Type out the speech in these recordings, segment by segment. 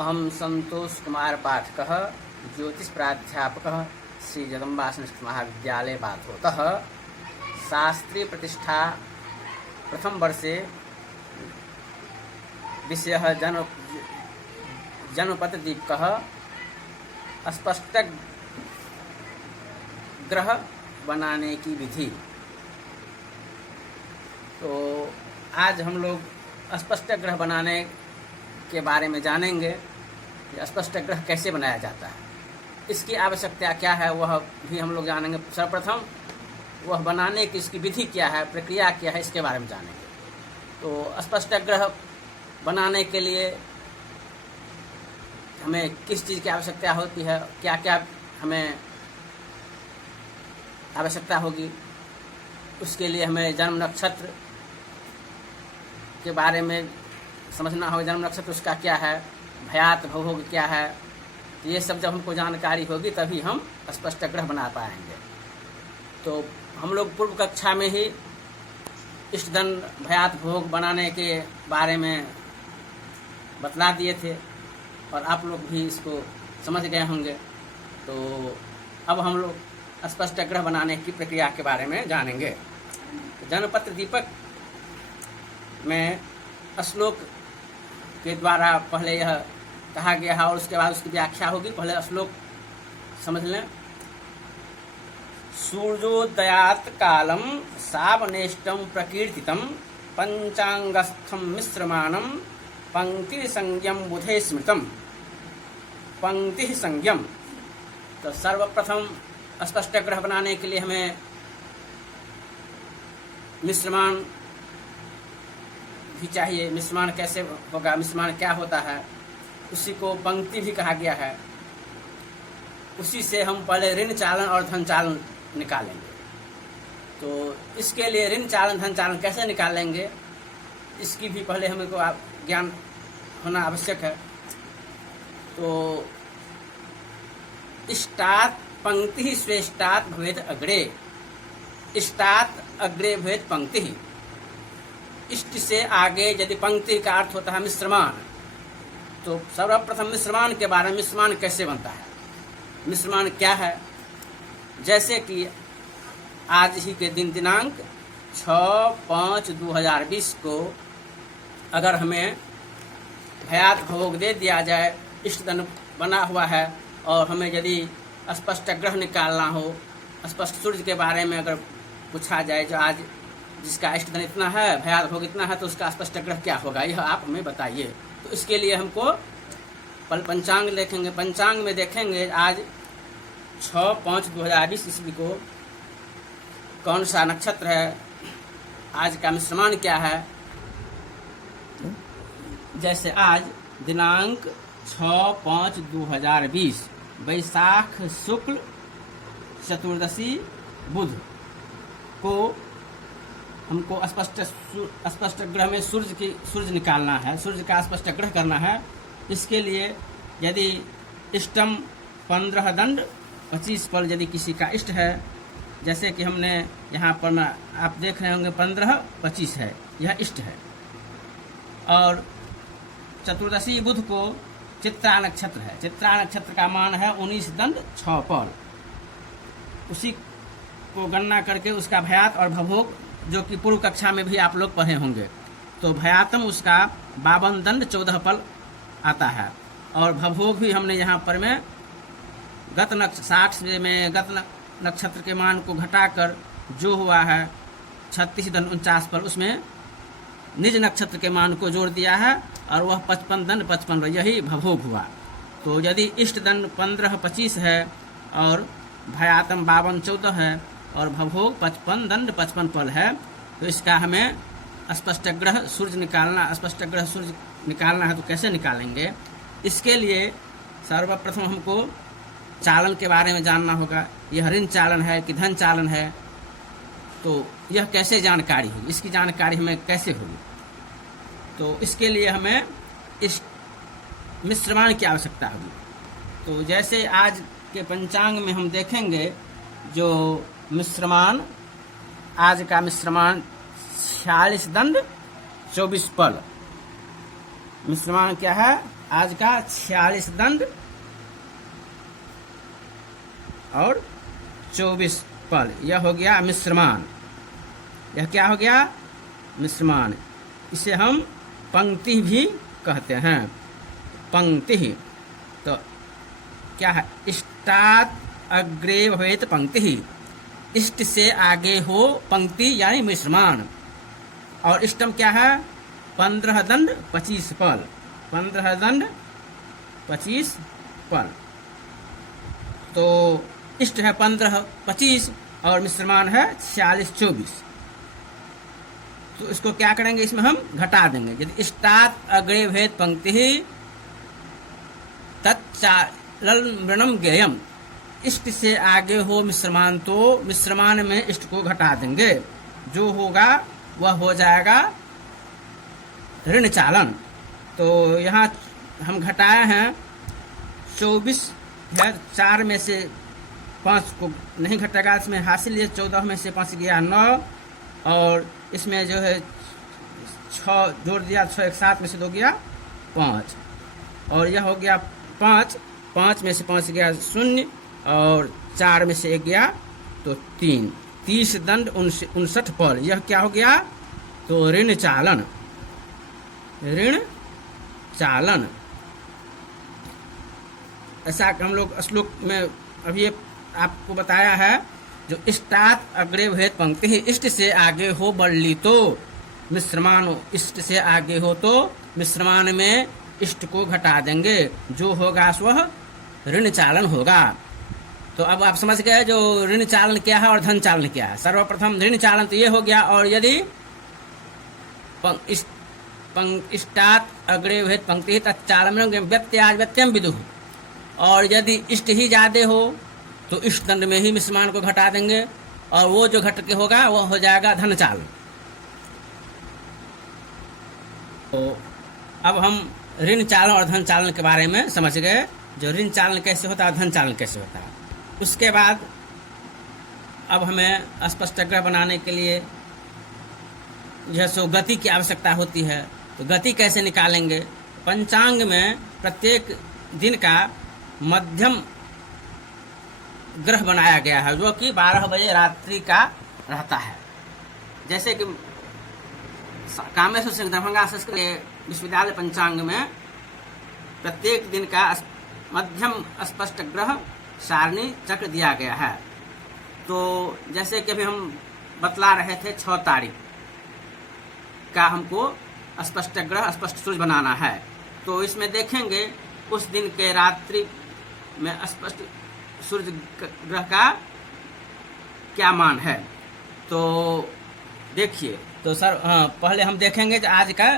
अहम संतोष कुमार पाठकः ज्योतिष प्राध्यापकः श्री जगदम्बा संस्कृत महाविद्यालय बाथोतः शास्त्रीय प्रतिष्ठा प्रथम वर्षे विषयः जनपददीपकः स्पष्ट ग्रह बनाने की विधि। तो आज हम लोग स्पष्ट ग्रह बनाने के बारे में जानेंगे कि स्पष्ट ग्रह कैसे बनाया जाता है, इसकी आवश्यकता क्या है वह भी हम लोग जानेंगे। सर्वप्रथम वह बनाने की इसकी विधि क्या है, प्रक्रिया क्या है, इसके बारे में जानेंगे। तो स्पष्ट ग्रह बनाने के लिए हमें किस चीज़ की आवश्यकता होती है, क्या क्या हमें आवश्यकता होगी, उसके लिए हमें जन्म नक्षत्र के बारे में समझना होगा। जन्म नक्षत्र उसका क्या है, भयात भवभोग क्या है, तो ये सब जब हमको जानकारी होगी तभी हम स्पष्ट ग्रह बना पाएंगे। तो हम लोग पूर्व कक्षा में ही इष्टदन भयात भोग बनाने के बारे में बतला दिए थे और आप लोग भी इसको समझ गए होंगे। तो अब हम लोग स्पष्ट ग्रह बनाने की प्रक्रिया के बारे में जानेंगे। जनपद दीपक में श्लोक के द्वारा पहले यह कहा गया है और उसके बाद उसकी व्याख्या होगी। पहले श्लोक समझ लें। सूर्योदयात् कालम सावनेष्टम प्रकीर्तितम पंचांगस्थम मिश्रमाणम पंक्ति संयम बुधे स्मृतम। पंक्ति संयम। तो सर्वप्रथम स्पष्ट ग्रह बनाने के लिए हमें मिश्रमान भी चाहिए। मिश्रमान कैसे होगा, मिश्रमान क्या होता है, उसी को पंक्ति भी कहा गया है। उसी से हम पहले ऋण चालन और धन चालन निकालेंगे। तो इसके लिए ऋण चालन धन चालन कैसे निकालेंगे, इसकी भी पहले हमको ज्ञान होना आवश्यक है। तो इष्टात् पंक्ति श्रेष्ठात् भवेत् अग्रे। इष्टात् अग्रे भवेत् पंक्ति। इष्ट से आगे यदि पंक्ति का अर्थ होता है मिश्रमान, तो सर्वप्रथम मिश्रमान के बारे में, मिश्रमान कैसे बनता है, मिश्रमान क्या है। जैसे कि आज ही के दिन दिनांक 6/5/2020 को अगर हमें भयात भोग दे दिया जाए, इष्टदन बना हुआ है और हमें यदि स्पष्ट ग्रह निकालना हो, स्पष्ट सूर्य के बारे में अगर पूछा जाए जो आज जिसका इष्टदन इतना है, भयात भोग इतना है, तो उसका स्पष्ट ग्रह क्या होगा, यह आप हमें बताइए। तो इसके लिए हमको पंचांग देखेंगे। पंचांग में देखेंगे आज 6/5/2020 ईस्वी को कौन सा नक्षत्र है, आज का मिश्रमान क्या है। जैसे आज दिनांक 6/5/2020 वैशाख शुक्ल चतुर्दशी बुध को हमको स्पष्ट ग्रह में सूर्य निकालना है, सूर्य का स्पष्ट ग्रह करना है। इसके लिए यदि इष्टम 15 दंड 25 पर यदि किसी का इष्ट है, जैसे कि हमने यहाँ पर आप देख रहे होंगे 15-25 है, यह इष्ट है। और चतुर्दशी बुध को चित्रा नक्षत्र है। चित्रा नक्षत्र का मान है 19 दंड 6 पर। उसी को गणना करके उसका भयात और भवभोग, जो कि पूर्व कक्षा में भी आप लोग पढ़े होंगे, तो भयातम उसका 52 दंड 14 पल आता है। और भवभोग भी हमने यहाँ पर में गत 60 में गत नक्षत्र के मान को घटाकर जो हुआ है 36 दंड 49 पर, उसमें निज नक्षत्र के मान को जोड़ दिया है और वह 55 दंड 55, यही भवभोग हुआ। तो यदि इष्ट दंड 15-25 है और भयातम 52-14 है और भवभोग 55 दंड 55 पल है, तो इसका हमें स्पष्ट ग्रह सूर्य निकालना, स्पष्ट ग्रह सूर्य निकालना है। तो कैसे निकालेंगे, इसके लिए सर्वप्रथम हमको चालन के बारे में जानना होगा। यह ऋण चालन है कि धन चालन है, तो यह कैसे जानकारी होगी, इसकी जानकारी हमें कैसे होगी। तो इसके लिए हमें इस मिश्रमान की आवश्यकता होगी। तो जैसे आज के पंचांग में हम देखेंगे जो मिश्रमान, आज का मिश्रमान 46 दंड 24 पल। मिश्रमान क्या है, आज का 46 दंड और 24 पल, यह हो गया मिश्रमान। यह क्या हो गया? मिश्रमान। इसे हम पंक्ति भी कहते हैं, पंक्ति। तो क्या है? इष्टात् अग्रे भवेत् पंक्ति, इष्ट से आगे हो पंक्ति यानी मिश्रमान। और इष्टम क्या है? 15 दंड 25 पल, 15 दंड 25 पल। तो इष्ट है 15 25 और मिश्रमान है 46 24। तो इसको क्या करेंगे? इसमें हम घटा देंगे। यदि इष्टात् अग्रे भवेत् पंक्ति तच्चालनम ज्ञेयम, इष्ट से आगे हो मिश्रमान तो मिश्रमान में इष्ट को घटा देंगे, जो होगा वह हो जाएगा ऋण चालन। तो यहाँ हम घटाए हैं 24 है, 4 में से 5 को नहीं घटेगा, इसमें हासिल ये 14 में से 5 गया 9, और इसमें जो है 6 जोड़ दिया, 6 एक 7 में से 2 गया 5, और यह हो गया 5, 5 में से 5 गया 0, और 4 में से 1 गया तो 3, 30 दंड 59 पल। यह क्या हो गया? तो ऋण चालन, ऋण चालन। ऐसा हम लोग श्लोक में अभी आपको बताया है। जो इष्टात् अग्रे भवेत् पंक्ति, इष्ट से आगे हो बल्ली तो मिश्रमान, इष्ट से आगे हो तो मिश्रमान में इष्ट को घटा देंगे, जो होगा वह ऋण चालन होगा। तो अब आप समझ गए जो ऋण चालन क्या है और धन चालन क्या है। सर्वप्रथम ऋण चालन तो ये हो गया, और यदि इष्टात् अग्रे भवेत् पंक्ति तच्चालनम व्यत्याज व्यत्यम विदुः, और यदि इष्ट ही ज्यादा हो तो इष्ट दंड में ही मिश्रमान को घटा देंगे, और वो जो घट के होगा वो हो जाएगा धन चालन। तो अब हम ऋण चालन और धन चालन के बारे में समझ गए, जो ऋण चालन कैसे होता है, धन चालन कैसे होता है। उसके बाद अब हमें स्पष्टग्रह बनाने के लिए जो है सो गति की आवश्यकता होती है। तो गति कैसे निकालेंगे? पंचांग में प्रत्येक दिन का मध्यम ग्रह बनाया गया है, जो कि 12 बजे रात्रि का रहता है। जैसे कि कामेश्वर सिंह दरभंगा संस्कृत विश्वविद्यालय पंचांग में प्रत्येक दिन का मध्यम स्पष्ट ग्रह सारणी चक्र दिया गया है। तो जैसे कि अभी हम बतला रहे थे 6 तारीख का हमको स्पष्ट ग्रह स्पष्ट सूर्य बनाना है। तो इसमें देखेंगे उस दिन के रात्रि में स्पष्ट सूर्य ग्रह का क्या मान है। तो देखिए, तो सर पहले हम देखेंगे कि आज का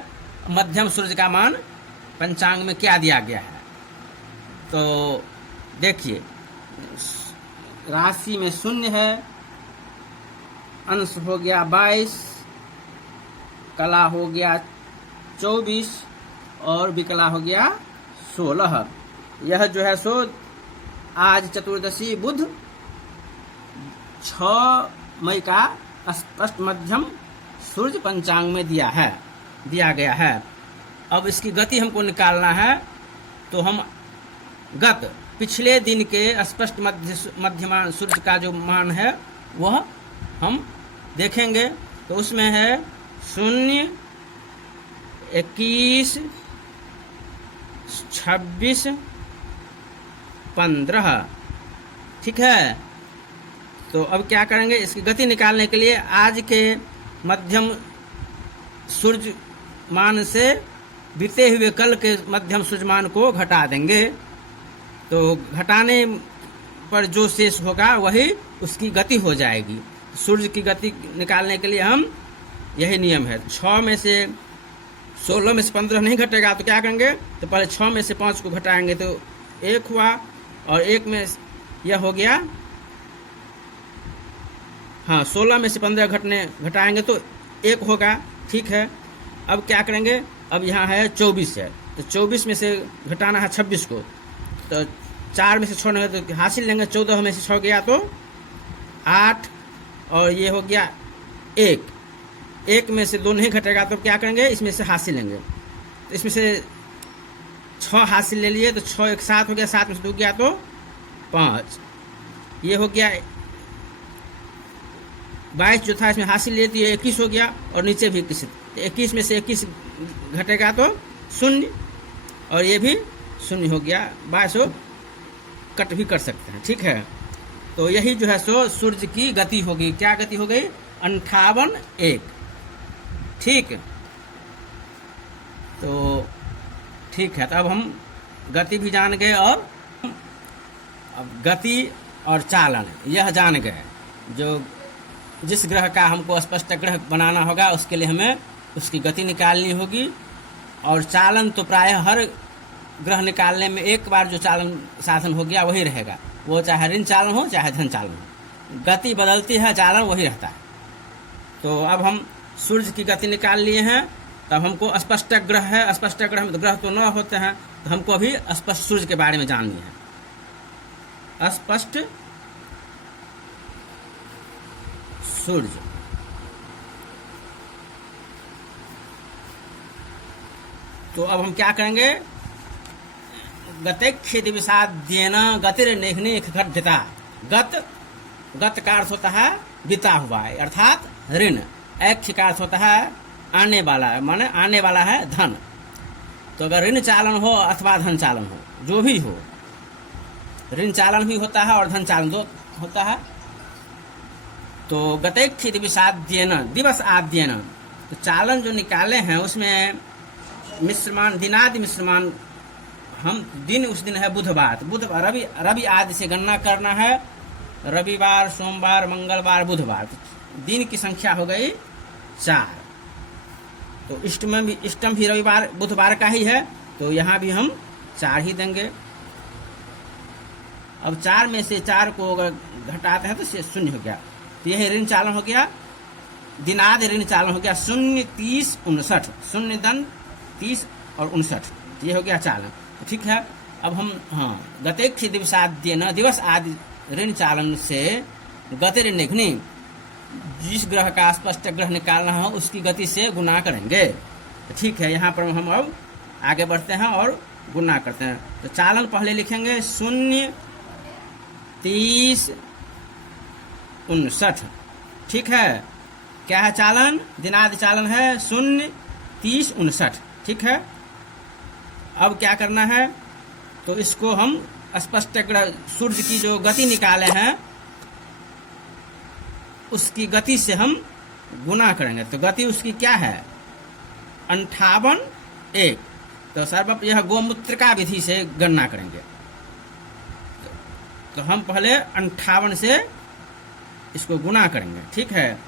मध्यम सूर्य का मान पंचांग में क्या दिया गया है। तो देखिए, राशि में 0 है, अंश हो गया 22, कला हो गया 24 और विकला हो गया 16। यह जो है सो आज चतुर्दशी बुध 6 मई का स्पष्ट मध्यम सूर्य पंचांग में दिया गया है। अब इसकी गति हमको निकालना है। तो हम गत पिछले दिन के स्पष्ट मध्यमान सूर्य का जो मान है वह हम देखेंगे। तो उसमें है 0, 21, 26, 15। ठीक है। तो अब क्या करेंगे, इसकी गति निकालने के लिए आज के मध्यम सूर्य मान से बीते हुए कल के मध्यम सूर्य मान को घटा देंगे। तो घटाने पर जो शेष होगा वही उसकी गति हो जाएगी। सूर्य की गति निकालने के लिए हम यही नियम है। 6 में से 16 में से 15 नहीं घटेगा तो क्या करेंगे, तो पहले 6 में से 5 को घटाएंगे तो 1 हुआ, और 1 में यह हो गया, हाँ 16 में से 15 घटाएंगे तो 1 होगा। ठीक है। अब क्या करेंगे, अब यहाँ है 24 है, तो 24 में से घटाना है 26 को, तो 4 में से 6 नहीं तो हासिल लेंगे, 14 में से 6 गया तो 8, और ये हो गया 1 में से 2 नहीं घटेगा तो क्या करेंगे, इसमें से हासिल लेंगे। तो इसमें से 6 हाथ से ले लिए तो 6 एक 7 हो गया, 7 में से 2 गया तो 5, ये हो गया 22 जो था इसमें हाथ से ले तो ये 21 हो गया, और नीचे भी 21, 21 में से 21 घटेगा तो 0, और ये भी 0 हो गया। 22 कट भी कर सकते हैं, ठीक है। तो यही जो है सो सूर्य की गति होगी। क्या गति हो गई? 58 ठीक। तो ठीक है, तो अब हम गति भी जान गए, और अब गति और चालन यह जान गए। जो जिस ग्रह का हमको स्पष्ट ग्रह बनाना होगा उसके लिए हमें उसकी गति निकालनी होगी, और चालन तो प्रायः हर ग्रह निकालने में एक बार जो चालन साधन हो गया वही रहेगा, वो चाहे ऋण चालन हो चाहे धन चालन हो, गति बदलती है, चालन वही रहता है। तो अब हम सूर्य की गति निकाल लिए हैं, तब हमको स्पष्ट ग्रह है, स्पष्ट ग्रह में तो ग्रह तो 9 होते हैं, तो हमको अभी स्पष्ट सूर्य के बारे में जाननी है। स्पष्ट सूर्य, तो अब हम क्या करेंगे? गतेक्षि दिवसाद्येन गतिर्निघ्नि घटिता। गत का अर्थ होता है बीता हुआ है, अर्थात ऋण। ऐक्ष का अर्थ होता है आने वाला, माने आने वाला है धन। तो अगर ऋण चालन हो अथवा धन चालन हो, जो भी हो, ऋण चालन भी होता है और धन चालन दो होता है। तो गतेक्षि दिवसाद्येन, दिवस आद्येन, तो चालन जो निकाले हैं उसमें मिश्रमान, दिनादि मिश्रमान, हम दिन उस दिन है बुधवार, तो बुधवार रवि आदि से गणना करना है, रविवार, सोमवार, मंगलवार, बुधवार, तो दिन की संख्या हो गई 4। तो इष्टम भी रविवार बुधवार का ही है, तो यहाँ भी हम 4 ही देंगे। अब 4 में से 4 को अगर घटाते हैं तो 0 हो गया, तो यही ऋण चालन हो गया, दिनादि ऋण चालन हो गया 0, 30, 59, 0 दन 30 और 59, ये हो गया चालन, ठीक है। अब हम गतेक्षि दिवसाद्येन, दिवस आदि ऋण चालन से गतिर्निघ्नि, जिस ग्रह का स्पष्ट ग्रह निकालना हो उसकी गति से गुना करेंगे, ठीक है। यहाँ पर हम अब आगे बढ़ते हैं और गुना करते हैं। तो चालन पहले लिखेंगे 0, 30, 59, ठीक है। क्या है चालन? दिनादि चालन है 0, 30, 59, ठीक है। अब क्या करना है? तो इसको हम स्पष्ट ग्रह सूर्य की जो गति निकाले हैं उसकी गति से हम गुना करेंगे। तो गति उसकी क्या है? 58। तो सर्वप्रथम यह गोमूत्र का विधि से गणना करेंगे। तो हम पहले 58 से इसको गुना करेंगे, ठीक है।